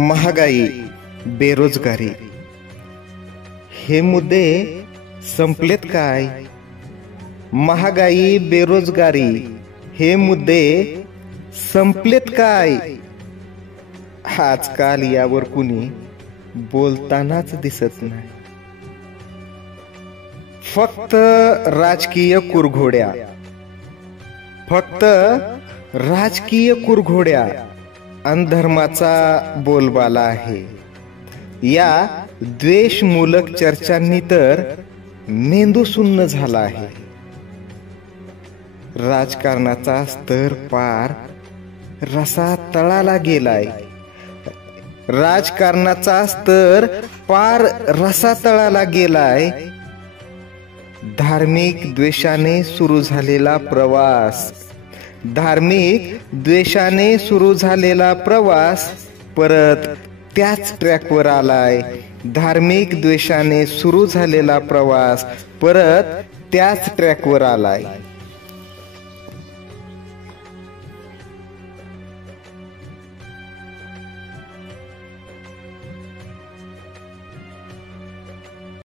महागाई, बेरोजगारी हे मुद्दे संपलेत काय? महागाई, बेरोजगारी हे मुद्दे संपलेत काय? आजकाल यावर कुणी बोलतानाच दिसत नाही. फक्त राजकीय कुरघोड्या, फक्त राजकीय कुरघोड्या अनधर्माचा बोलबाला आहे. या द्वेषमूलक चर्चांनी तर मेंदू सुन्न झाला आहे. राजकारणाचा स्तर पार रसा तळाला गेलाय. राजकारणाचा स्तर पार रसा तळाला गेलाय. धार्मिक द्वेषाने सुरू झालेला प्रवास, धार्मिक द्वेषाने सुरू झालेला प्रवास परत त्याच ट्रॅकवर आलाय. धार्मिक द्वेषाने सुरू झालेला प्रवास परत त्याच ट्रॅकवर आलाय.